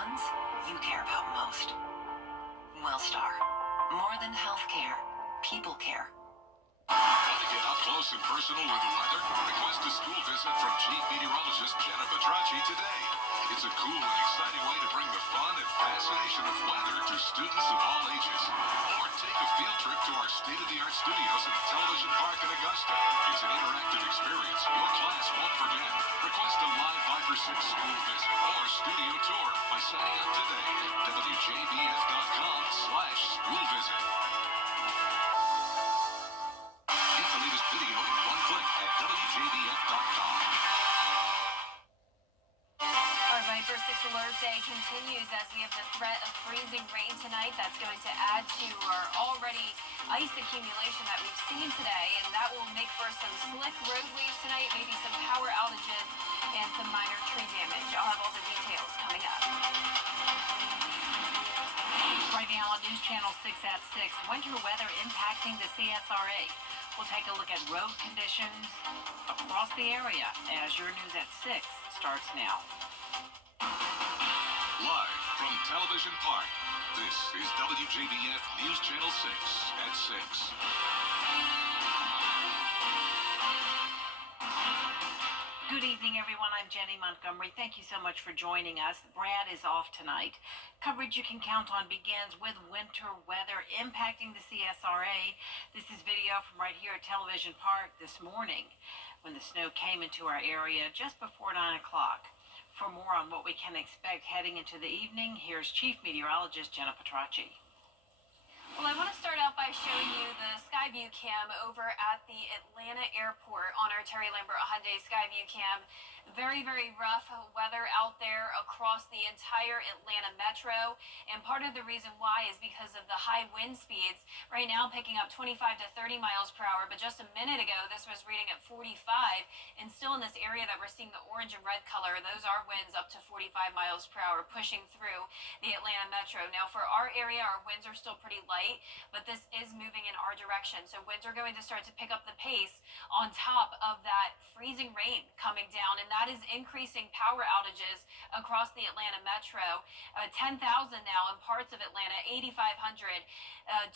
ones you care about most. Wellstar. More than healthcare. People care. Want to get up close and personal with the weather? Request a school visit from Chief Meteorologist Jenna Petracci today. It's a cool and exciting way to bring the fun and fascination of weather to students of all ages. Or take a field trip to our state-of-the-art studios at Television Park in Augusta. It's an interactive experience your class won't forget. Request a live Viper 6 school visit or studio tour by signing up today at WJBF.com/school visit. Get the latest video in one click at WJBF.com. Our Viper 6 Alert Day continues as we have the threat of freezing rain tonight. That's going to add to our already ice accumulation that we've seen today, and that will make for some slick roadways tonight, maybe some power outages and some minor tree damage. I'll have all the details coming up. Right now on News Channel 6 at 6, winter weather impacting the CSRA. We'll take a look at road conditions across the area as your News at 6 starts now. Live from Television Park, this is WJBF News Channel 6 at 6. Good evening, everyone. I'm Jenny Montgomery. Thank you so much for joining us. Brad is off tonight. Coverage you can count on begins with winter weather impacting the CSRA. This is video from right here at Television Park this morning when the snow came into our area just before 9 o'clock. For more on what we can expect heading into the evening, here's Chief Meteorologist Jenna Petracci. Well, I want to start out by showing you the Skyview cam over at the Atlanta airport on our Terry Lambert Hyundai Skyview cam. Very, very rough weather out there across the entire Atlanta metro. And part of the reason why is because of the high wind speeds. Right now picking up 25 to 30 miles per hour, but just a minute ago this was reading at 45. And still in this area that we're seeing the orange and red color, those are winds up to 45 miles per hour pushing through the Atlanta metro. Now for our area, our winds are still pretty light, but this is moving in our direction. So winds are going to start to pick up the pace on top of that freezing rain coming down, and that is increasing power outages across the Atlanta metro. 10,000 now in parts of Atlanta, 8,500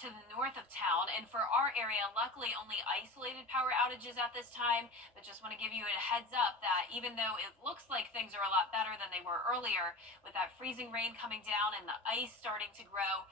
to the north of town. And for our area, luckily only isolated power outages at this time, but just want to give you a heads up that even though it looks like things are a lot better than they were earlier, with that freezing rain coming down and the ice starting to grow,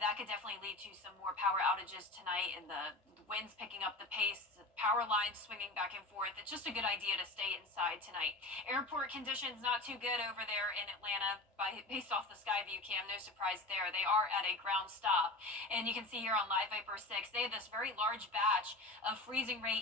that could definitely lead to some more power outages tonight, and the winds picking up the pace, power lines swinging back and forth. It's just a good idea to stay inside tonight. Airport conditions not too good over there in Atlanta based off the Skyview cam. No surprise there. They are at a ground stop. And you can see here on Live Viper 6, they have this very large batch of freezing rain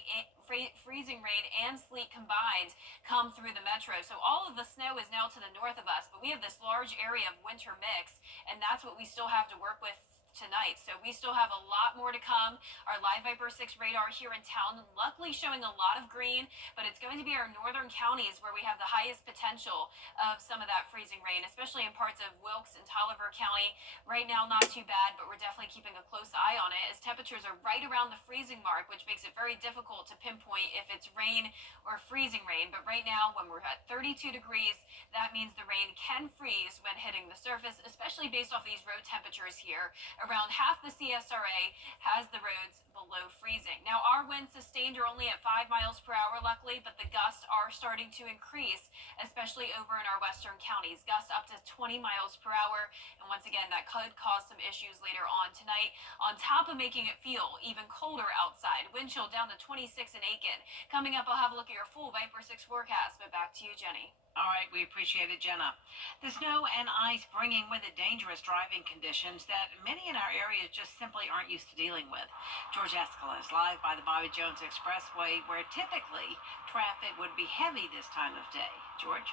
and sleet combined come through the metro. So all of the snow is now to the north of us, but we have this large area of winter mix, and that's what we still have to work with tonight. So we still have a lot more to come. Our Live Viper 6 radar here in town, luckily showing a lot of green, but it's going to be our northern counties where we have the highest potential of some of that freezing rain, especially in parts of Wilkes and Tolliver County. Right now, not too bad, but we're definitely keeping a close eye on it as temperatures are right around the freezing mark, which makes it very difficult to pinpoint if it's rain or freezing rain. But right now, when we're at 32 degrees, that means the rain can freeze when hitting the surface, especially based off these road temperatures here. Around half the CSRA has the roads below freezing. Now, our winds sustained are only at 5 miles per hour, luckily, but the gusts are starting to increase, especially over in our western counties. Gusts up to 20 miles per hour. And once again, that could cause some issues later on tonight, on top of making it feel even colder outside. Wind chill down to 26 in Aiken. Coming up, I'll have a look at your full Viper 6 forecast, but back to you, Jenny. All right, we appreciate it, Jenna. The snow and ice bringing with it dangerous driving conditions that many in our area just simply aren't used to dealing with. George Escala is live by the Bobby Jones Expressway, where typically traffic would be heavy this time of day. George?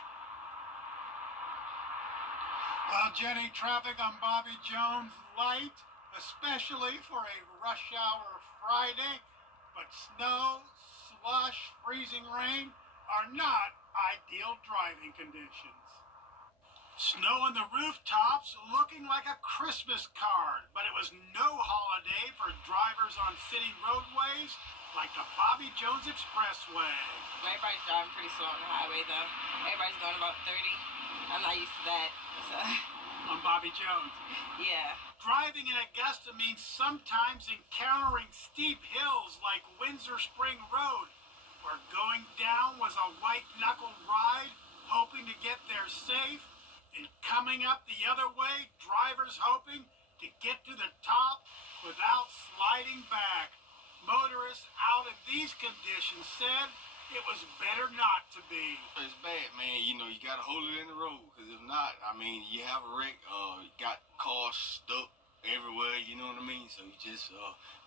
Well, Jenny, traffic on Bobby Jones light, especially for a rush hour Friday, but snow, slush, freezing rain are not ideal driving conditions. Snow on the rooftops looking like a Christmas card, but it was no holiday for drivers on city roadways like the Bobby Jones Expressway. Everybody's driving pretty slow on the highway though. Everybody's going about 30. I'm not used to that. So, I'm Bobby Jones. yeah. Driving in Augusta means sometimes encountering steep hills like Windsor Spring Road, where going down was a white-knuckle ride, hoping to get there safe, and coming up the other way, drivers hoping to get to the top without sliding back. Motorists out in these conditions said it was better not to be. It's bad, man. You know, you got to hold it in the road, because if not, I mean, you have a wreck, you got cars stuck everywhere, you know what I mean? So you just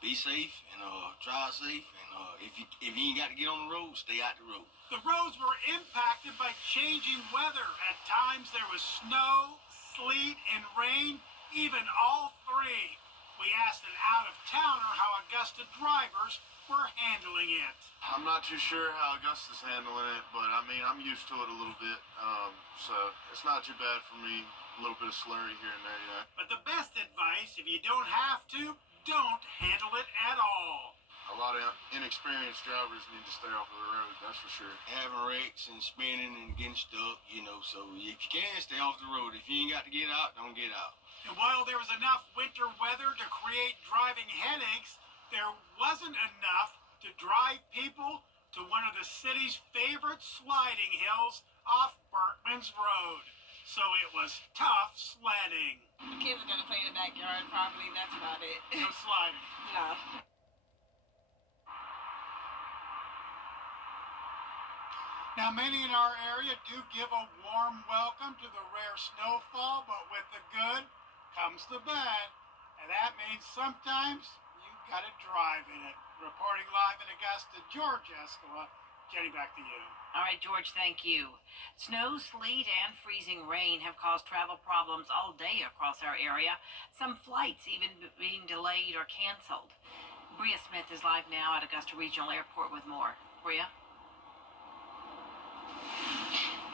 be safe and drive safe, and if you ain't got to get on the road, stay out the road. The roads were impacted by changing weather. At times there was snow, sleet, and rain, even all three. We asked an out-of-towner how Augusta drivers were handling it. I'm not too sure how Augusta's handling it, but I mean, I'm used to it a little bit, so it's not too bad for me. A little bit of slurry here and there, yeah. But the best advice, if you don't have to, don't handle it at all. A lot of inexperienced drivers need to stay off of the road, that's for sure. Having wrecks and spinning and getting stuck, you know, so if you can, stay off the road. If you ain't got to get out, don't get out. And while there was enough winter weather to create driving headaches, there wasn't enough to drive people to one of the city's favorite sliding hills off Berkman's Road. So it was tough sledding. The kids are going to play in the backyard, probably. That's about it. No sliding. No. Now, many in our area do give a warm welcome to the rare snowfall, but with the good comes the bad. And that means sometimes you got to drive in it. Reporting live in Augusta, George Escola. Jenny, back to you. All right, George, thank you. Snow, sleet, and freezing rain have caused travel problems all day across our area, some flights even being delayed or canceled. Bria Smith is live now at Augusta Regional Airport with more. Bria?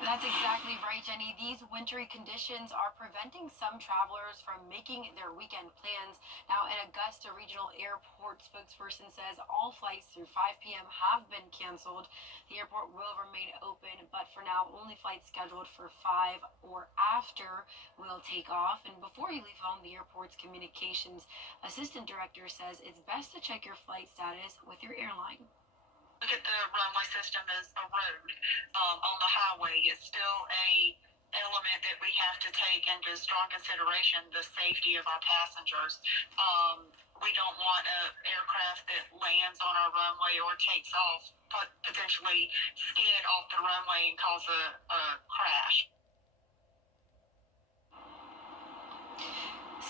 That's exactly right, Jenny. These wintry conditions are preventing some travelers from making their weekend plans. Now, an Augusta Regional Airport spokesperson says all flights through 5 p.m. have been canceled. The airport will remain open, but for now, only flights scheduled for 5 or after will take off. And before you leave home, the airport's communications assistant director says it's best to check your flight status with your airline. Look at the runway system as a road on the highway. It's still a element that we have to take into strong consideration, the safety of our passengers. We don't want an aircraft that lands on our runway or takes off, but potentially skid off the runway and cause a crash.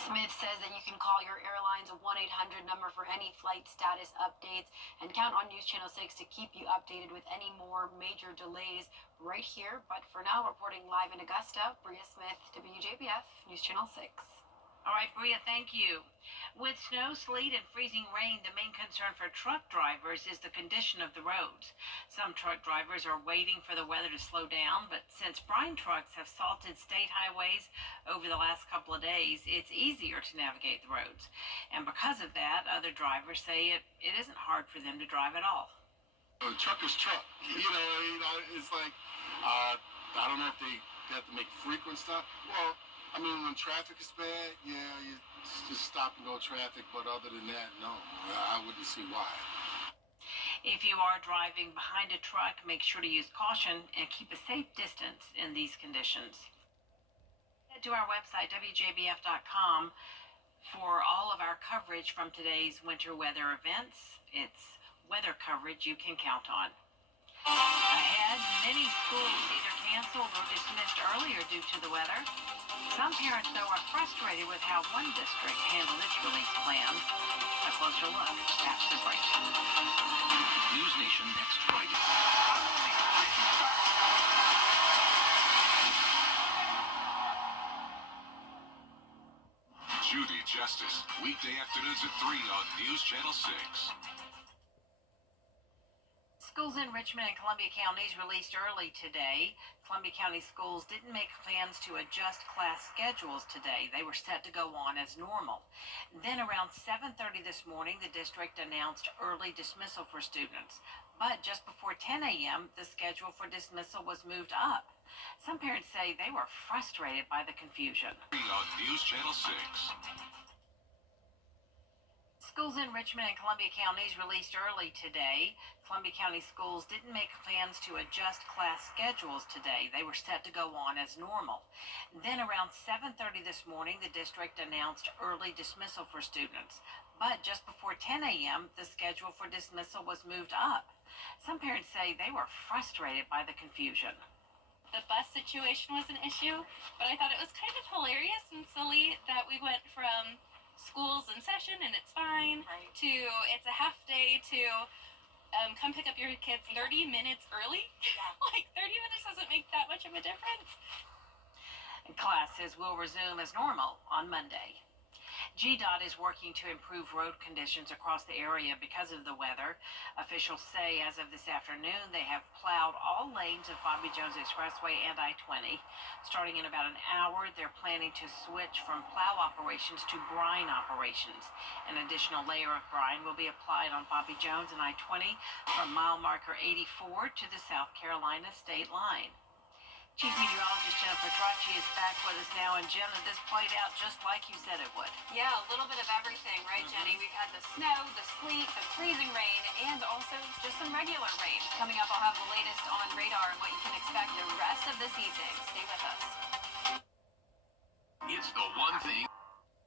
Smith says that you can call your airline's 1-800 number for any flight status updates and count on News Channel 6 to keep you updated with any more major delays right here. But for now, reporting live in Augusta, Bria Smith, WJBF, News Channel 6. All right, Bria, thank you. With snow, sleet, and freezing rain, the main concern for truck drivers is the condition of the roads. Some truck drivers are waiting for the weather to slow down, but since brine trucks have salted state highways over the last couple of days, it's easier to navigate the roads. And because of that, other drivers say it isn't hard for them to drive at all. Truck is truck. You know, it's like, I don't know if they have to make frequent stops. Well, I mean, when traffic is bad, yeah, you just stop and go traffic. But other than that, no, I wouldn't see why. If you are driving behind a truck, make sure to use caution and keep a safe distance in these conditions. Head to our website, WJBF.com, for all of our coverage from today's winter weather events. It's weather coverage you can count on. Ahead, many schools either canceled or dismissed earlier due to the weather. Some parents, though, are frustrated with how one district handled its release plans. A closer look after the break. News Nation next Friday. Judy Justice, weekday afternoons at 3 on News Channel 6. Schools in Richmond and Columbia counties released early today. Columbia County schools didn't make plans to adjust class schedules today. They were set to go on as normal. Then around 7:30 this morning, the district announced early dismissal for students. But just before 10 a.m., the schedule for dismissal was moved up. Some parents say they were frustrated by the confusion. On News Channel 6. Schools in Richmond and Columbia counties released early today. Columbia County schools didn't make plans to adjust class schedules today. They were set to go on as normal. Then around 7:30 this morning, the district announced early dismissal for students. But just before 10 a.m., the schedule for dismissal was moved up. Some parents say they were frustrated by the confusion. The bus situation was an issue, but I thought it was kind of hilarious and silly that we went from school's in session and it's fine to it's a half day to come pick up your kids 30 minutes early. Like 30 minutes doesn't make that much of a difference. Classes will resume as normal on Monday. GDOT is working to improve road conditions across the area because of the weather. Officials say as of this afternoon, they have plowed all lanes of Bobby Jones Expressway and I-20. Starting in about an hour, they're planning to switch from plow operations to brine operations. An additional layer of brine will be applied on Bobby Jones and I-20 from mile marker 84 to the South Carolina state line. Chief Meteorologist Jennifer Tracci is back with us now. And Jenna, this played out just like you said it would. Yeah, a little bit of everything, right, Jenny? We've had the snow, the sleet, the freezing rain, and also just some regular rain. Coming up, I'll have the latest on radar and what you can expect the rest of this evening. Stay with us. It's the one thing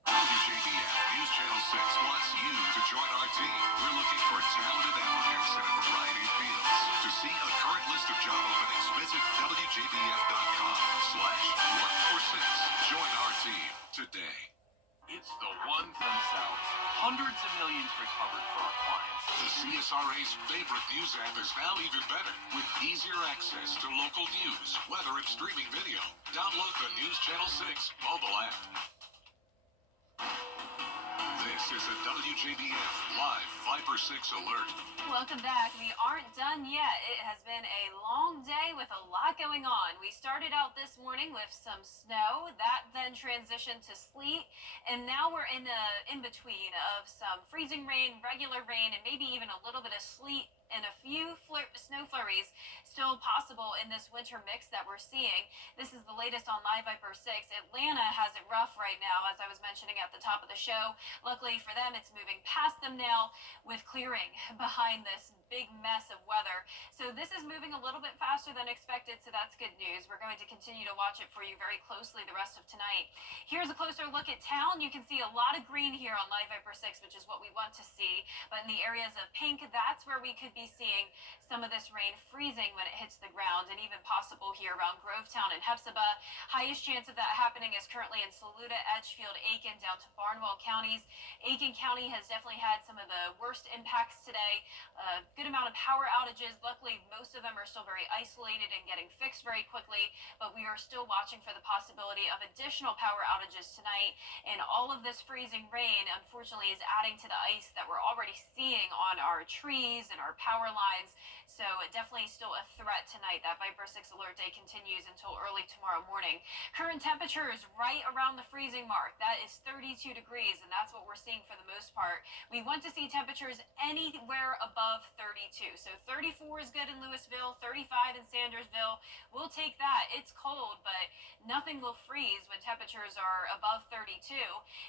WJBF News Channel 6 wants you to join our team. We're looking for talented applicants in a variety of fields. To see a current list of job openings, visit WJBF.com/work-for-6. Join our team today. It's the one themselves. Hundreds of millions recovered for our clients. The CSRA's favorite news app is now even better with easier access to local news, weather, and streaming video. Download the News Channel 6 mobile app. This is a WJBF Live Viper 6 alert. Welcome back. We aren't done yet. It has been a long day with a lot going on. We started out this morning with some snow, that then transitioned to sleet, and now we're in between of some freezing rain, regular rain, and maybe even a little bit of sleet and a few snow flurries still possible in this winter mix that we're seeing. This is the latest on Live Viper 6. Atlanta has it rough right now, as I was mentioning at the top of the show. Luckily for them, it's moving past them now with clearing behind this big mess of weather. So this is moving a little bit faster than expected, so that's good news. We're going to continue to watch it for you very closely the rest of tonight. Here's a closer look at town. You can see a lot of green here on Live Viper 6, which is what we want to see. But in the areas of pink, that's where we could be seeing some of this rain freezing when it hits the ground, and even possible here around Grovetown and Hepzibah. Highest chance of that happening is currently in Saluda, Edgefield, Aiken, down to Barnwell counties. Aiken County has definitely had some of the worst impacts today. Good amount of power outages. Luckily, most of them are still very isolated and getting fixed very quickly, but we are still watching for the possibility of additional power outages tonight. And all of this freezing rain, unfortunately, is adding to the ice that we're already seeing on our trees and our power lines. So definitely still a threat tonight. That Viper 6 alert day continues until early tomorrow morning. Current temperature is right around the freezing mark. That is 32 degrees, and that's what we're seeing for the most part. We want to see temperatures anywhere above 32. So 34 is good in Louisville, 35 in Sandersville. We'll take that. It's cold, but nothing will freeze when temperatures are above 32.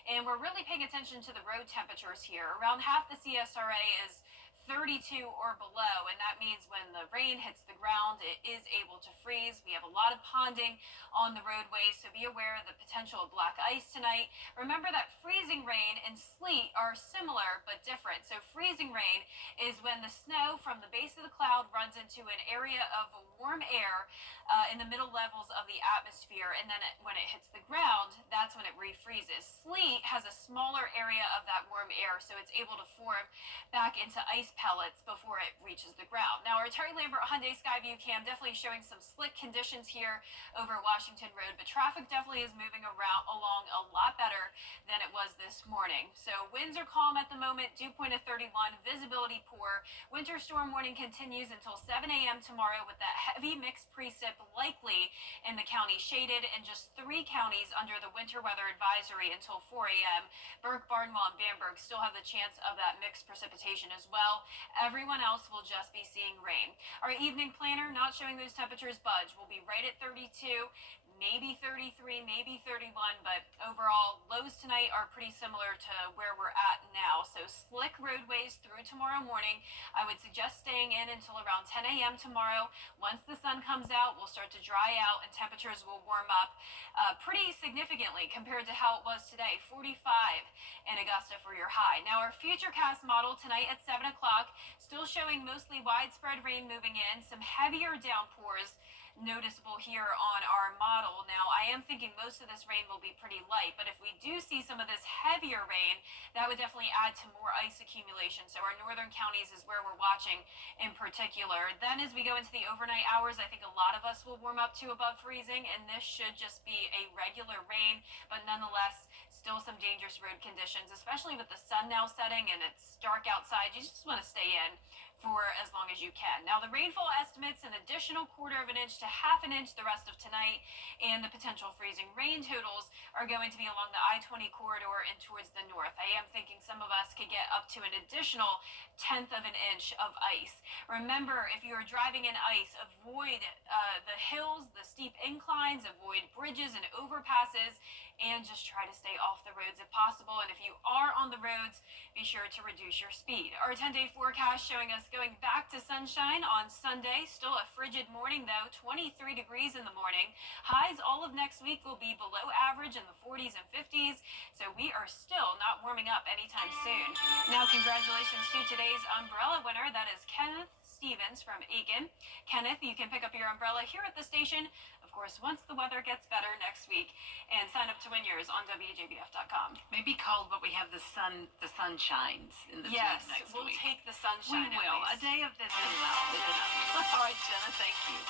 And we're really paying attention to the road temperatures here. Around half the CSRA is 32 or below, and that means when the rain hits the ground, it is able to freeze. We have a lot of ponding on the roadways, so be aware of the potential of black ice tonight. Remember that freezing rain and sleet are similar but different. So freezing rain is when the snow from the base of the cloud runs into an area of warm air in the middle levels of the atmosphere, and then when it hits the ground, that's when it refreezes. Sleet has a smaller area of that warm air, so it's able to form back into ice pellets before it reaches the ground. Now, our Terry Lambert Hyundai Skyview cam definitely showing some slick conditions here over Washington Road, but traffic definitely is moving along a lot better than it was this morning. So winds are calm at the moment, dew point of 31, visibility poor. Winter storm warning continues until 7 a.m. tomorrow with that heavy mixed precip likely in the county shaded, and just 3 counties under the winter weather advisory until 4 a.m. Burke, Barnwell, and Bamberg still have the chance of that mixed precipitation as well. Everyone else will just be seeing rain. Our evening planner not showing those temperatures budge. We'll be right at 32, maybe 33, maybe 31, but overall lows tonight are pretty similar to where we're at now. So slick roadways through tomorrow morning. I would suggest staying in until around 10 a.m. tomorrow. Once the sun comes out, we'll start to dry out and temperatures will warm up pretty significantly compared to how it was today. 45 in Augusta for your high. Now our Futurecast model tonight at 7 o'clock, still showing mostly widespread rain moving in, some heavier downpours noticeable here on our model. Now, I am thinking most of this rain will be pretty light, but if we do see some of this heavier rain, that would definitely add to more ice accumulation. So our northern counties is where we're watching in particular. Then as we go into the overnight hours, I think a lot of us will warm up to above freezing, and this should just be a regular rain, but nonetheless, still some dangerous road conditions, especially with the sun now setting and it's dark outside. You just want to stay in for as long as you can. Now the rainfall estimates an additional 1/4 inch to 1/2 inch the rest of tonight, and the potential freezing rain totals are going to be along the I-20 corridor and towards the north. I am thinking some of us could get up to an additional 1/10 of an inch of ice. Remember, if you are driving in ice, avoid the hills, the steep inclines, avoid bridges and overpasses, and just try to stay off the roads if possible. And if you are on the roads, be sure to reduce your speed. Our 10-day forecast showing us going back to sunshine on Sunday. Still a frigid morning though, 23 degrees in the morning. Highs all of next week will be below average in the 40s and 50s, so we are still not warming up anytime soon. Now congratulations to today's umbrella winner. That is Kenneth Stevens from Aiken. Kenneth, you can pick up your umbrella here at the station, of course, once the weather gets better next week, and sign up to win yours on WJBF.com. Maybe cold, but we have the sun shines in the Yes, tube next we'll week. take the sunshine. We will. A day of this is enough. Is enough. All right, Jenna, thank you.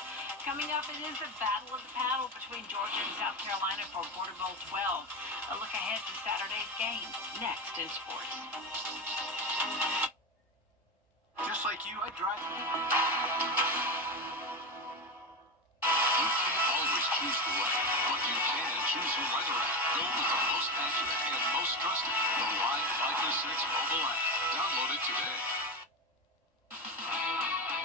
Coming up, it is the Battle of the Paddle between Georgia and South Carolina for Border Bowl 12. A look ahead to Saturday's game next in sports. Just like you, I drive. You can't always choose the weather, but you can choose your weather app. Go with the most accurate and most trusted, the Live Fighter 6 mobile app. Download it today.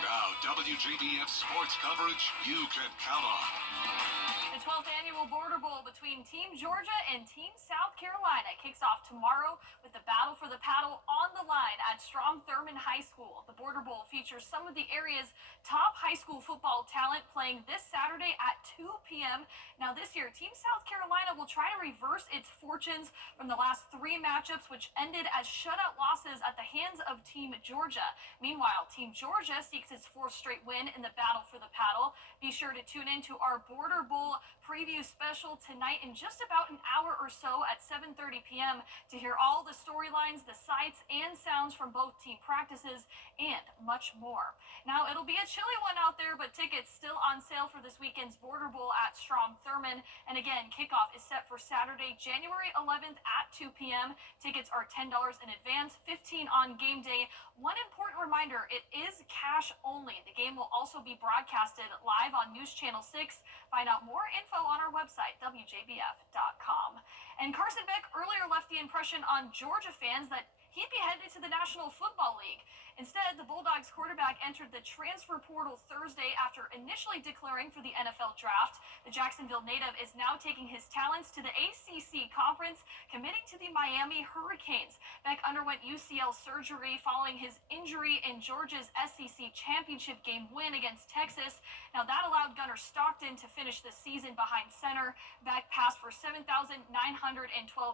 Now, WJBF sports coverage you can count on. The 12th annual Border Bowl between Team Georgia and Team South Carolina kicks off tomorrow with the battle for the paddle on the line at Strom Thurmond High School. The Border Bowl features some of the area's top high school football talent playing this Saturday at 2 p.m. Now this year, Team South Carolina will try to reverse its fortunes from the last 3 matchups, which ended as shutout losses at the hands of Team Georgia. Meanwhile, Team Georgia seeks its 4th straight win in the battle for the paddle. Be sure to tune in to our Border Bowl preview special tonight in just about an hour or so at 7:30 p.m. to hear all the storylines, the sights, and sounds from both team practices, and much more. Now, it'll be a chilly one out there, but tickets still on sale for this weekend's Border Bowl at Strom Thurmond. And again, kickoff is set for Saturday, January 11th at 2 p.m. Tickets are $10 in advance, $15 on game day. One important reminder, it is cash only. The game will also be broadcasted live on News Channel 6. Find out more info on our website, WJBF.com. And Carson Beck earlier left the impression on Georgia fans that he'd be headed to the National Football League. Instead, the Bulldogs quarterback entered the transfer portal Thursday after initially declaring for the NFL draft. The Jacksonville native is now taking his talents to the ACC conference, committing to the Miami Hurricanes. Beck underwent UCL surgery following his injury in Georgia's SEC championship game win against Texas. Now that allowed Gunnar Stockton to finish the season behind center. Beck passed for 7,912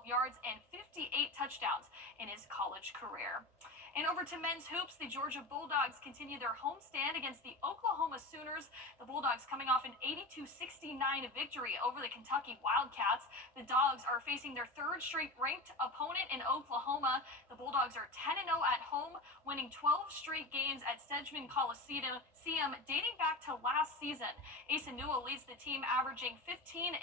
yards and 58 touchdowns in his college career. And over to men's hoops, the Georgia Bulldogs continue their homestand against the Oklahoma Sooners. The Bulldogs coming off an 82-69 victory over the Kentucky Wildcats. The Dogs are facing their 3rd straight ranked opponent in Oklahoma. The Bulldogs are 10-0 at home, winning 12 straight games at Sedgman Coliseum dating back to last season. Asa Newell leads the team, averaging 15.5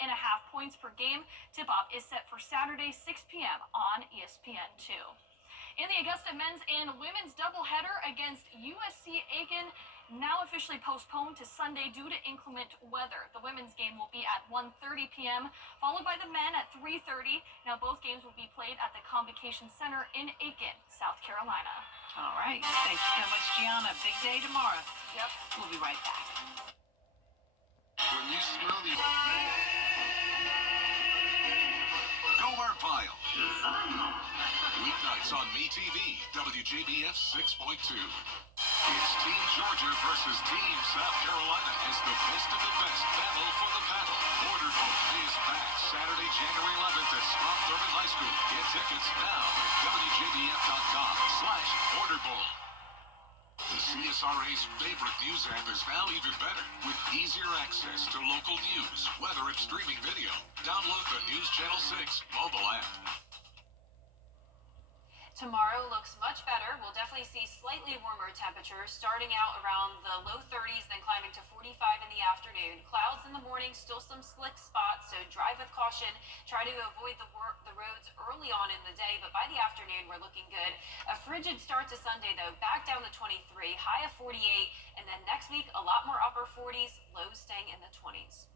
points per game. Tip-off is set for Saturday, 6 p.m. on ESPN2. In the Augusta men's and women's doubleheader against USC Aiken now officially postponed to Sunday due to inclement weather. The women's game will be at 1:30 p.m., followed by the men at 3:30. Now, both games will be played at the Convocation Center in Aiken, South Carolina. All right. Thank you so much, Gianna. Big day tomorrow. Yep. We'll be right back. When you smell the Gomer Pile. Weeknights on MeTV, WJBF 6.2. It's Team Georgia versus Team South Carolina as the best of the best battle for the paddle. Order Bowl is back Saturday, January 11th at Scott Thurman High School. Get tickets now at WJBF.com/orderbowl. The CSRA's favorite news app is now even better with easier access to local news, weather, and streaming video. Download the News Channel 6 mobile app. Tomorrow looks much better. We'll definitely see slightly warmer temperatures starting out around the low 30s, then climbing to 45 in the afternoon. Clouds in the morning, still some slick spots, so drive with caution. Try to avoid the roads early on in the day, but by the afternoon, we're looking good. A frigid start to Sunday, though, back down to 23, high of 48, and then next week, a lot more upper 40s, lows staying in the 20s.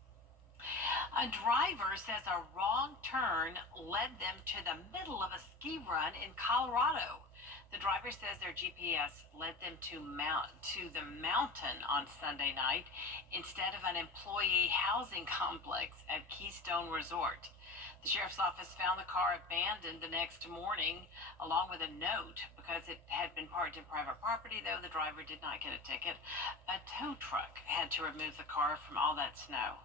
A driver says a wrong turn led them to the middle of a ski run in Colorado. The driver says their GPS led them to the mountain on Sunday night instead of an employee housing complex at Keystone Resort. The sheriff's office found the car abandoned the next morning along with a note because it had been parked in private property, though the driver did not get a ticket. A tow truck had to remove the car from all that snow.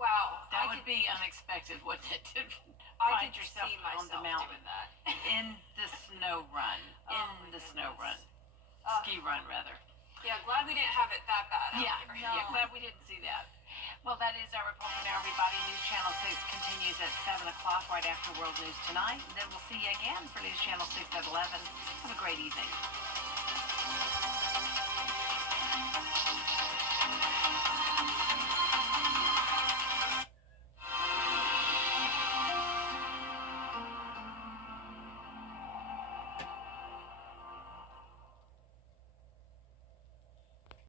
Wow. That would be unexpected, wouldn't it? To I find could yourself see on the myself mountain doing that. in the snow run. Oh, my Snow run. goodness. Ski run, rather. Yeah, glad we didn't have it that bad. out Yeah, here. yeah, glad we didn't see that. Well, that is our report for now, everybody. News Channel 6 continues at 7 o'clock right after World News Tonight. And then we'll see you again for News Channel 6 at 11. Have a great evening.